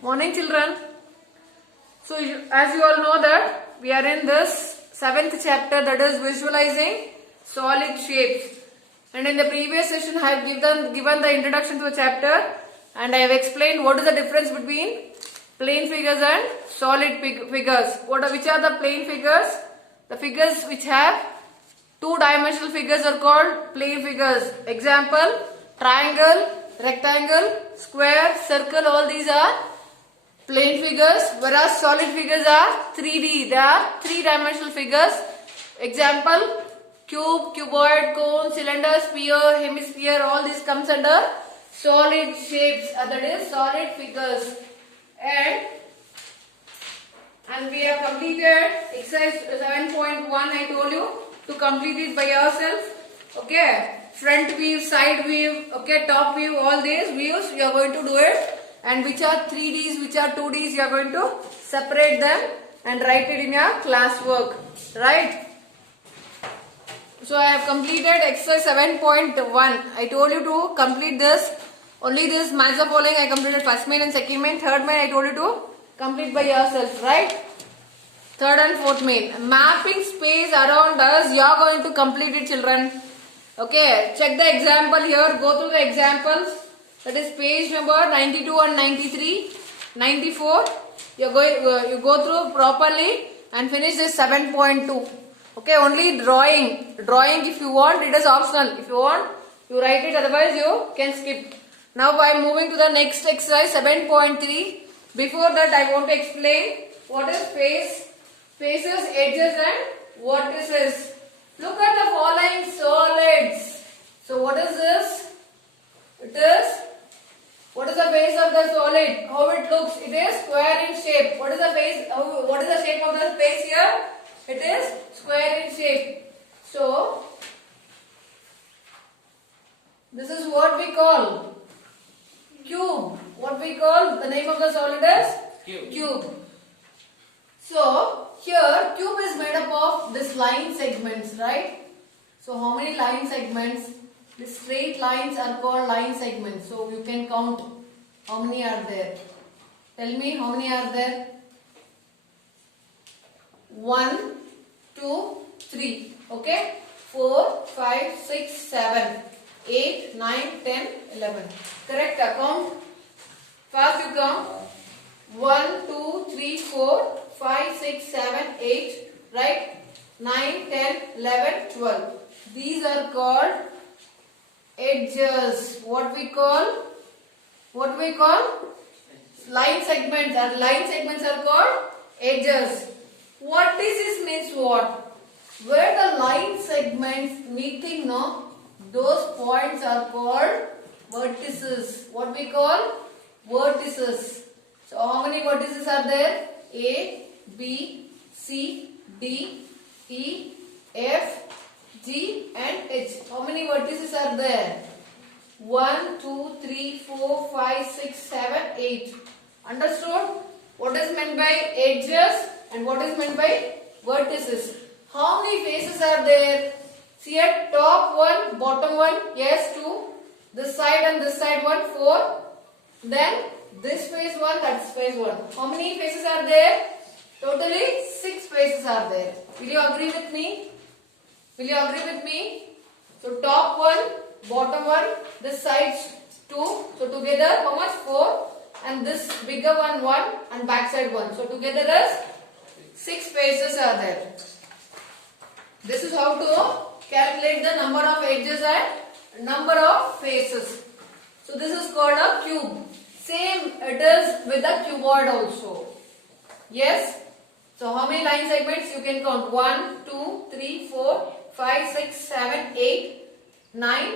Morning children. So as you all know that we are in this 7th chapter, that is visualizing solid shapes. And in the previous session I have given the introduction to the chapter and I have explained what is the difference between plane figures and solid figures. Which are the plane figures? The figures which have two-dimensional figures are called plane figures. Example, triangle, rectangle, square, circle, all these are plane figures, whereas solid figures are 3D. They are three-dimensional figures. Example, cube, cuboid, cone, cylinder, sphere, hemisphere, all this comes under solid shapes, that is solid figures. And we have completed exercise 7.1. I told you to complete it by yourself. Okay, front view, side view, okay, top view, all these views you are going to do it. And which are 3Ds, which are 2Ds, you are going to separate them and write it in your classwork, right? So I have completed exercise 7.1. I told you to complete this. Only this match the following I completed first main and second main. Third main I told you to complete by yourself, right? Third and fourth main. Mapping space around us, you are going to complete it, children. Okay, check the example here. Go through the examples. That is page number 92 and 93, 94. You go through properly and finish this 7.2. Okay, only drawing. Drawing if you want, it is optional. If you want, you write it. Otherwise, you can skip. Now I am moving to the next exercise 7.3. Before that, I want to explain what is faces, edges, and vertices. Look at the following solids. So what is this? It is. What is the face of the solid? How it looks? It is square in shape. What is the face? What is the shape of the face here? It is square in shape. So this is what we call cube. What we call the name of the solid is cube. So here cube is made up of this line segments, right? So how many line segments? The straight lines are called line segments. So you can count how many are there. Tell me how many are there. 1, 2, 3. Okay. 4, 5, 6, 7, 8, 9, 10, 11. Correct. Count. Fast you count. 1, 2, 3, 4, 5, 6, 7, 8. Right. 9, 10, 11, 12. These are called edges. What we call line segments. And line segments are called edges. What is this means what? Where the line segments meeting, no, those points are called vertices. What we call vertices. So how many vertices are there? A, B, C, D, E, F, G and H. How many vertices are there? 1, 2, 3, 4, 5, 6, 7, 8. Understood? What is meant by edges and what is meant by vertices? How many faces are there? See at top one, bottom one, yes, 2. This side and this side one, 4. Then this face one, that's face one. How many faces are there? Totally 6 faces are there. Will you agree with me? Will you agree with me? So top one, bottom one, this side 2. So together how much? 4. And this bigger one 1 and back side 1. So together is 6 faces are there. This is how to calculate the number of edges and number of faces. So this is called a cube. Same it is with the cuboid also. Yes. So how many line segments you can count? 1, 2, 3, 4, 5, 6, 7, 8, 9,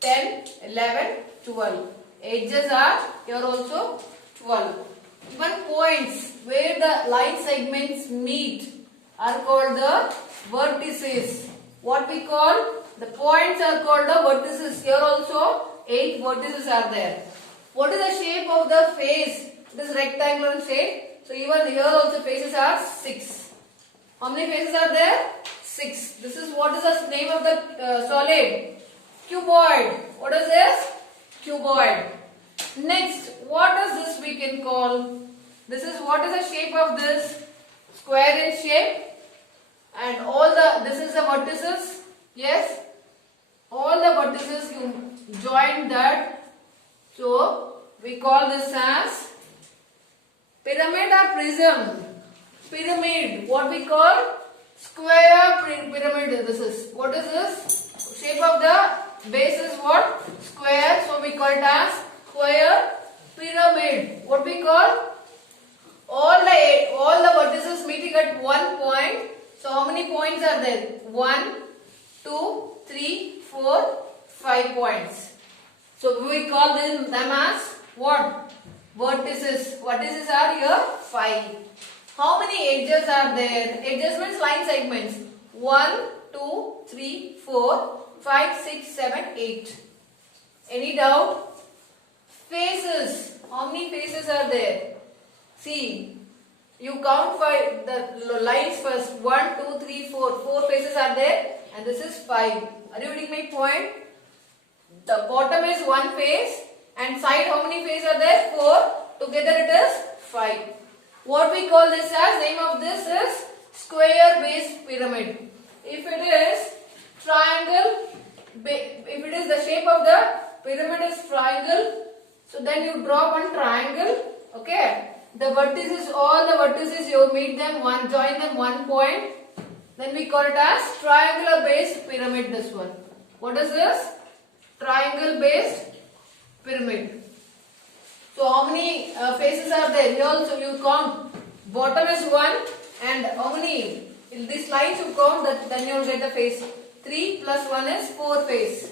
10, 11, 12. Edges are here also 12. Even points where the line segments meet are called the vertices. What we call? The points are called the vertices. Here also 8 vertices are there. What is the shape of the face? It is rectangular shape. So even here also faces are 6. How many faces are there? 6. This is what is the name of the solid? Cuboid. What is this? Cuboid. Next, what is this we can call? This is what is the shape of this? Square in shape. And this is the vertices. Yes. All the vertices you join that. So we call this as pyramid or prism. Pyramid. What we call? Square pyramid. This is. What is this? Shape of the base is what? Square. So we call it as square pyramid. What we call? All the vertices meeting at one point. So how many points are there? 1, 2, 3, 4, 5 points. So we call them as what? Vertices. Vertices are here 5. How many edges are there? Edges means line segments. 1, 2, 3, 4, 5, 6, 7, 8. Any doubt? Faces. How many faces are there? See, you count the lines first. 1, 2, 3, 4. 4 faces are there, and this is 5. Are you getting my point? The bottom is 1 face, and side how many faces are there? 4. Together it is 5. What we call this as? Name of this is square base pyramid. If it is triangle, if it is the shape of the pyramid is triangle, so then you draw one triangle. Okay. The vertices, all the vertices you meet them join them one point. Then we call it as triangular based pyramid. This one. What is this? Triangle based pyramid. So how many faces are there? Here also you count. Bottom is 1, and how many? In these lines you count that, then you will get the face. 3 plus 1 is 4 face.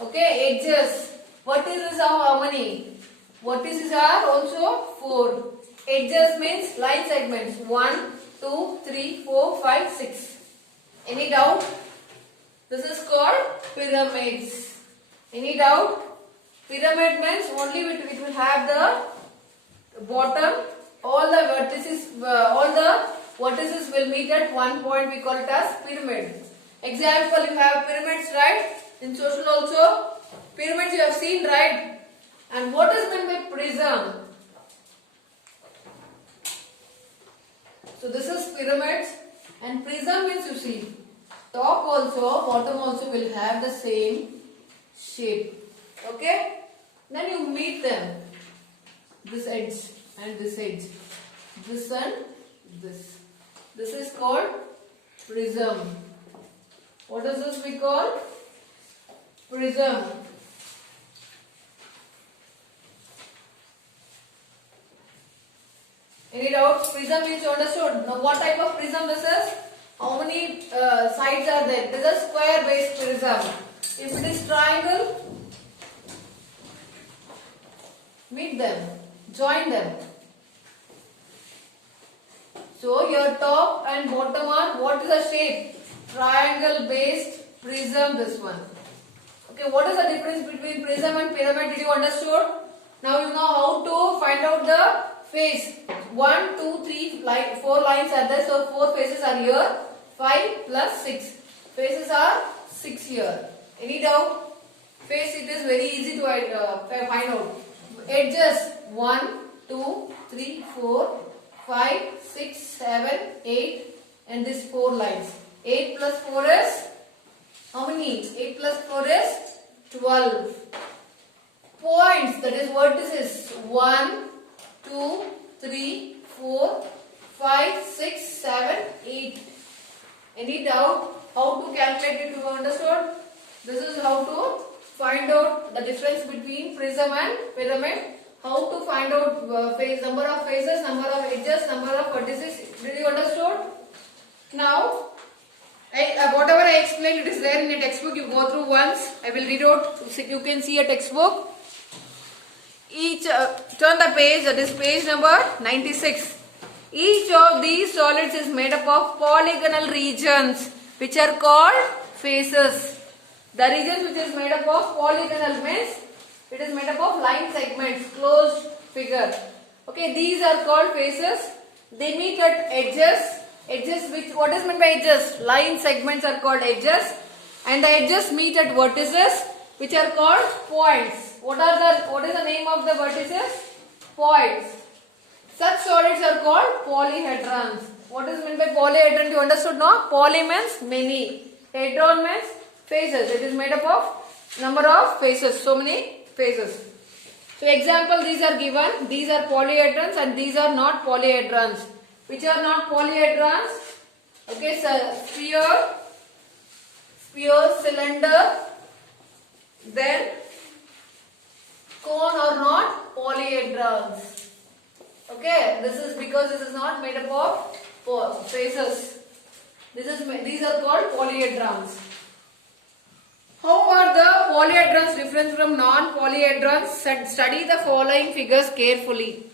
Okay, edges. Vertices are how many? Vertices are also 4. Edges means line segments. 1, 2, 3, 4, 5, 6. Any doubt? This is called pyramids. Any doubt? Pyramid means only it will have the bottom. All the vertices will meet at one point. We call it as pyramid. Example, you have pyramids, right? In social also, pyramids you have seen, right? And what is meant by prism? So this is pyramids, and prism means you see top also, bottom also will have the same shape. Okay? Then you meet them. This edge and this edge. This and this. This is called prism. What is this we call? Prism. Any doubts? Prism means you understood. Now what type of prism this is? How many sides are there? This is a square based prism. If it is triangle, meet them, join them. So your top and bottom are, what is the shape? Triangle based prism, this one. Okay, what is the difference between prism and pyramid? Did you understood? Now you know how to find out the face. 1, 2, 3, 4 lines are there. So 4 faces are here. 5 plus 6. Faces are 6 here. Any doubt? Face, it is very easy to find out. Edges 1, 2, 3, 4, 5, 6, 7, 8, and this 4 lines. 8 plus 4 is how many? 8 plus 4 is 12. Points, that is vertices. 1, 2, 3, 4, 5, 6, 7, 8. Any doubt? How to calculate it? You understood? This is how to find out the difference between prism and pyramid. How to find out number of faces, number of edges, number of vertices. Did you understood? Now, whatever I explained, it is there in a textbook. You go through once. I will read out. You can see a textbook. Turn the page. That is page number 96. Each of these solids is made up of polygonal regions, which are called faces. The regions which is made up of polygonal means it is made up of line segments, closed figure. Okay, these are called faces. They meet at edges. Edges, what is meant by edges? Line segments are called edges, and the edges meet at vertices, which are called points. What is the name of the vertices? Points. Such solids are called polyhedrons. What is meant by polyhedron? You understood, no? Poly means many. Hedron means faces. It is made up of number of faces. So many faces. So example, these are given. These are polyhedrons and these are not polyhedrons. Which are not polyhedrons? Okay, so sphere, cylinder, then cone are not polyhedrons. Okay, this is because this is not made up of faces. These are called polyhedrons. How are the polyhedrons different from non-polyhedrons? Study the following figures carefully.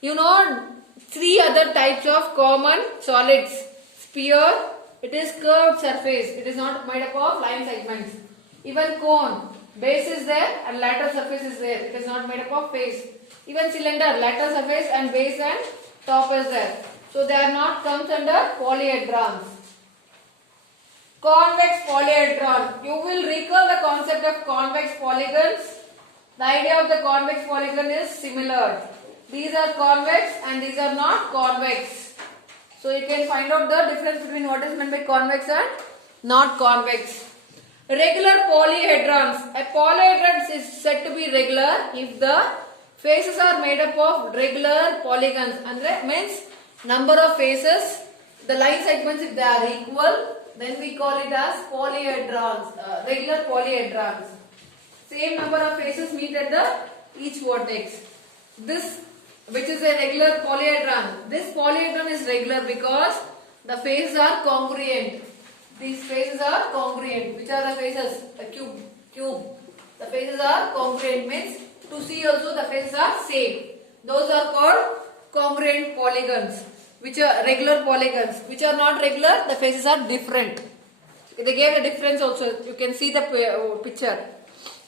You know three other types of common solids. Sphere, it is curved surface. It is not made up of line segments. Even cone, base is there and lateral surface is there. It is not made up of face. Even cylinder, lateral surface and base and top is there. So they are not comes under polyhedrons. Convex polyhedron. You will recall the concept of convex polygons. The idea of the convex polygon is similar. These are convex and these are not convex. So you can find out the difference between what is meant by convex and not convex. Regular polyhedrons. A polyhedron is said to be regular if the faces are made up of regular polygons. And that means number of faces, the line segments if they are equal, then we call it as polyhedrons, regular polyhedrons. Same number of faces meet at the each vertex. This, which is a regular polyhedron, this polyhedron is regular because the faces are congruent. These faces are congruent. Which are the faces? The cube. The faces are congruent means to see also the faces are same. Those are called congruent polygons. Which are regular polygons. Which are not regular, the faces are different. They gave a difference also. You can see the picture.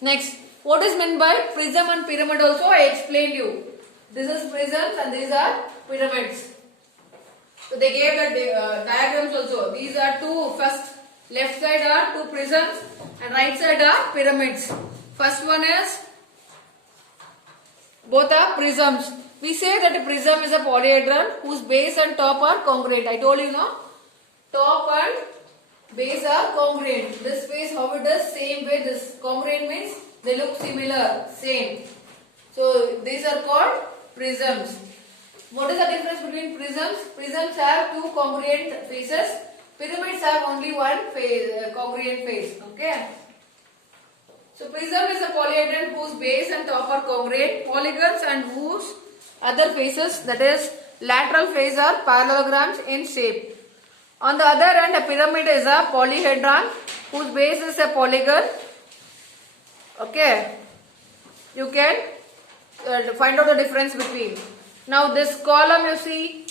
Next, what is meant by prism and pyramid also I explained you. This is prisms and these are pyramids. So they gave the diagrams also. These are two. First, left side are two prisms and right side are pyramids. First one is, both are prisms. We say that a prism is a polyhedron whose base and top are congruent. I told you, no? Top and base are congruent. This face, how it is? Same way. This congruent means they look similar, same. So these are called prisms. What is the difference between prisms? Prisms have two congruent faces. Pyramids have only one face, congruent face. Okay. So prism is a polyhedron whose base and top are congruent. Polygons and whose other faces, that is lateral face, are parallelograms in shape. On the other hand, a pyramid is a polyhedron whose base is a polygon. Okay. You can find out the difference between. Now this column you see,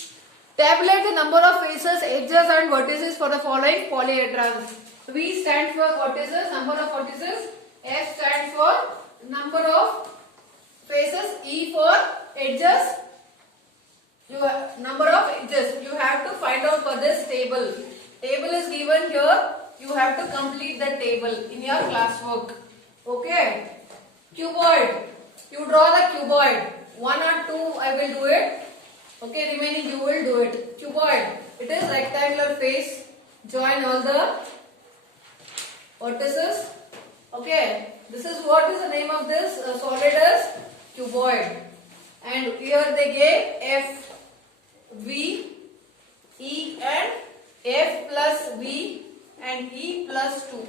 tabulate the number of faces, edges and vertices for the following polyhedrons. V stands for vertices, number of vertices. F stands for number of faces. E for edges. Number of edges. You have to find out for this table. Table is given here. You have to complete the table in your classwork. Okay. Cuboid. You draw the cuboid. 1 or 2 I will do it. Okay, remaining you will do it. Cuboid. It is rectangular face. Join all the vertices. Okay. This is what is the name of this solid is cuboid. And here they gave F, V, E and F plus V and E plus 2.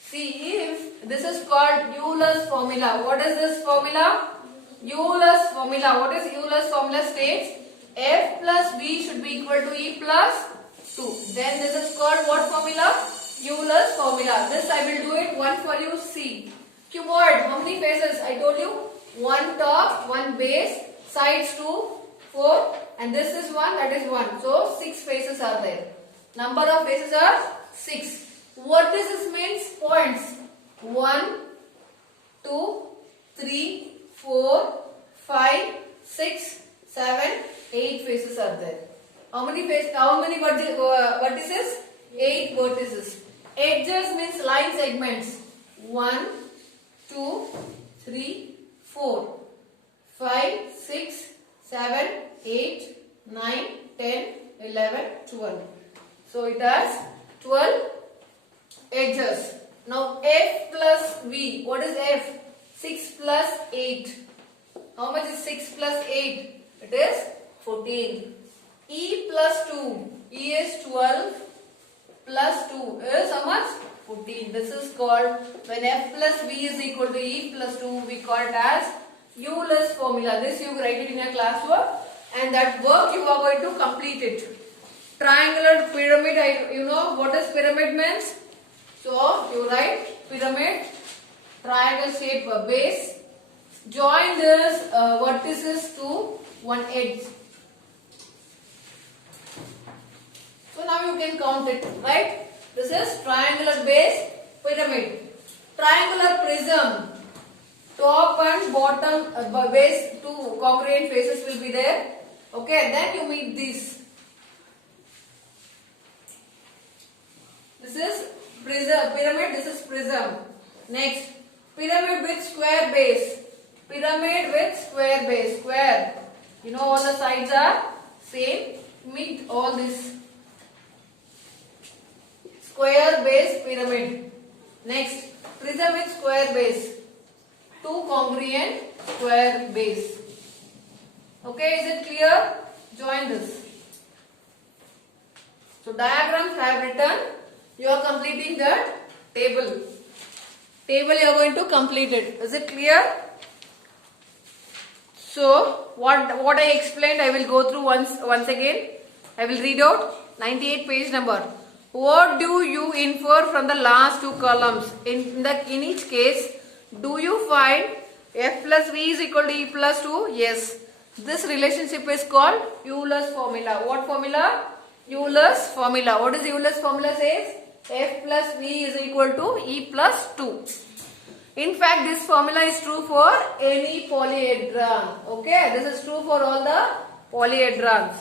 See, if this is called Euler's formula. What is this formula? Euler's formula. What is Euler's formula states? F plus V should be equal to E plus 2. Then this is called what formula? Euler's formula. This I will do it one for you. See. Cuboid. How many faces? I told you. One top, one base, sides 2, 4 and this is 1, that is 1. So 6 faces are there. Number of faces are 6. What does this means? Points. 1, 2, 3, 4, 5, 6, 7, 8 faces are there. How many faces? How many vertices? 8 vertices. Edges means line segments. 1, 2, 3, 4, 5, 6, 7, 8, 9, 10, 11, 12. So it has 12 edges. Now F plus V. What is F? 6 plus 8. How much is 6 plus 8? It is 14. E plus 2. E is 12 plus 2 is how much? 14. This is called, when F plus V is equal to E plus 2, we call it as Euler's formula. This you write it in your classwork, and that work you are going to complete it. Triangular pyramid, you know what is pyramid means? So you write pyramid, triangle shape base, join this vertices to one edge. So now you can count it, right? This is triangular base pyramid. Triangular prism, top and bottom base, two congruent faces will be there. Okay, then you meet these. This is prism, pyramid, this is prism. Next, pyramid with square base. Pyramid with square base, square. You know all the sides are same. Meet all this. Square base pyramid. Next, prism with square base. Two congruent square base. Okay, is it clear? Join this. So diagrams I have written. You are completing the table. Table you are going to complete it. Is it clear? So what I explained I will go through once again. I will read out 98 page number. What do you infer from the last two columns? In each case, do you find F plus V is equal to E plus 2? Yes. This relationship is called Euler's formula. What formula? Euler's formula. What is Euler's formula says? F plus V is equal to E plus 2. In fact, this formula is true for any polyhedron. Okay, this is true for all the polyhedrons.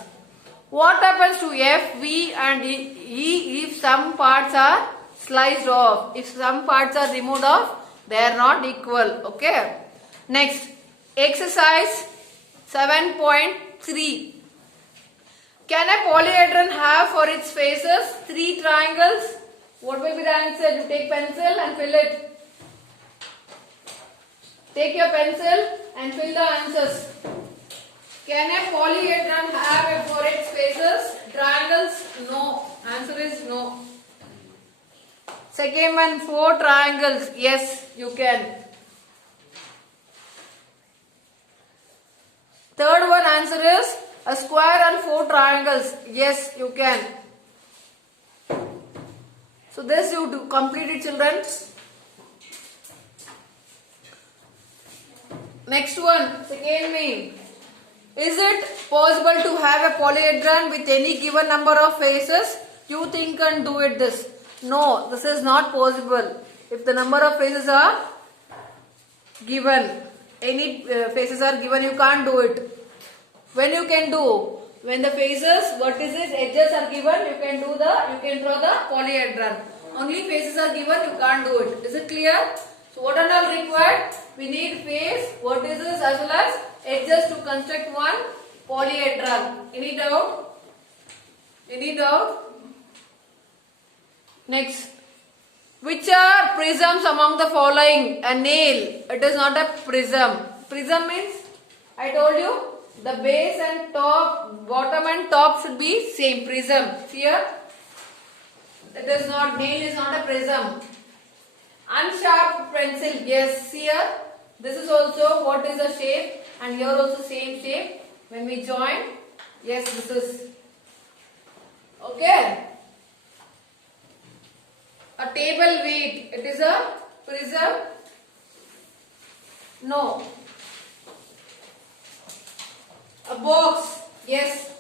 What happens to F, V and E if some parts are sliced off? If some parts are removed off, they are not equal. Okay. Next, exercise 7.3. Can a polyhedron have for its faces 3 triangles? What will be the answer? You take pencil and fill it. Take your pencil and fill the answers. Can a polyhedron have for its faces triangles? No. Answer is no. Second one, 4 triangles. Yes, you can. Third one, answer is a square and 4 triangles. Yes, you can. So this you do complete it, children. Next one, second main. Is it possible to have a polyhedron with any given number of faces? You think and do it this. No, this is not possible. If the number of faces are given, any faces are given, you can't do it. When you can do? When the faces, vertices, edges are given, you can draw the polyhedron. Only faces are given, you can't do it. Is it clear? So what are all required? We need face, vertices as well as edges to construct one polyhedron. Any doubt? Any doubt? Next. Which are prisms among the following? A nail. It is not a prism. Prism means, I told you, the base and top, bottom and top should be same. Prism. Here, it is not, nail is not a prism. Unsharp pencil. Yes, here. This is also what is the shape, and here also same shape. When we join, yes, this is okay. A table weight. It is a prism. No. A box. Yes.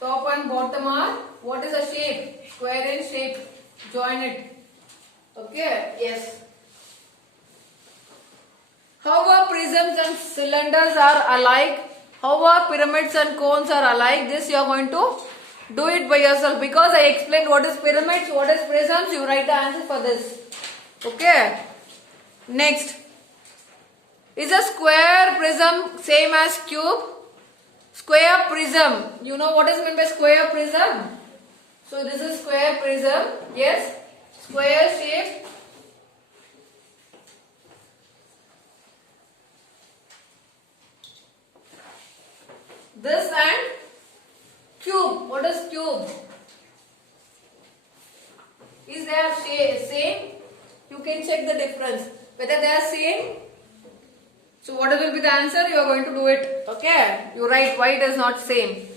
Top and bottom are. What is the shape? Square in shape. Join it. Okay. Yes. However, prisms and cylinders are alike. However, pyramids and cones are alike. This you are going to do it by yourself, because I explained what is pyramids, what is prisms. You write the answer for this. Okay. Next. Is a square prism same as cube? prism. You know what is meant by square prism? So this is square prism. Yes, square shape. This and cube. What is cube? Is they same? You can check the difference. Whether they are same. So what will be the answer? You are going to do it. Okay. You write why it is not same.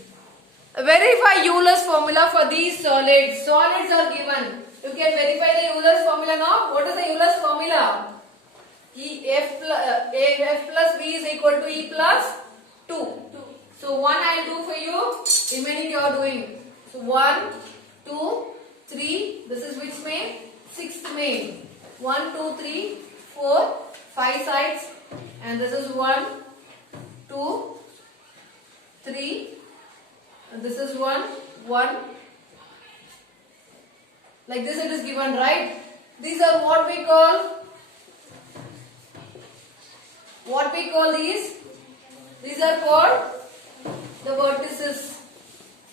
Verify Euler's formula for these solids. Solids are given. You can verify the Euler's formula now. What is the Euler's formula? F plus V is equal to E plus 2. So 1 I will do for you. Remaining you are doing. So 1, 2, 3. This is which main? Sixth main. 1, 2, 3, 4, 5 sides. And this is 1, 2, 3. And this is 1, 1. Like this it is given, right? These are what we call these? These are called the vertices.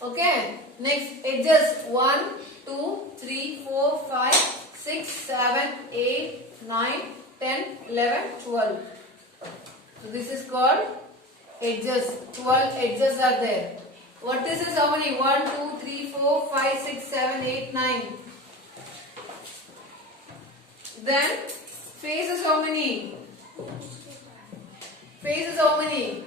Okay. Next edges 1, 2, 3, 4, 5, 6, 7, 8, 9, 10, 11, 12. So this is called edges. 12 edges are there. Vertices how many? 1, 2, 3, 4, 5, 6, 7, 8, 9. Then faces how many? Faces how many?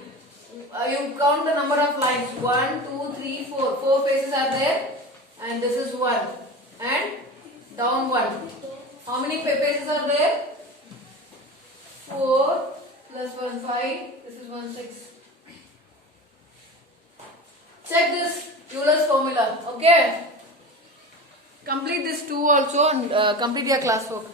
You count the number of lines. 1, 2, 3, 4. 4 faces are there. And this is 1. And down 1. How many faces are there? 4 plus 1, 5. This is 1, 6. Check this Euler's formula. Okay. Complete this 2 also and complete your classwork.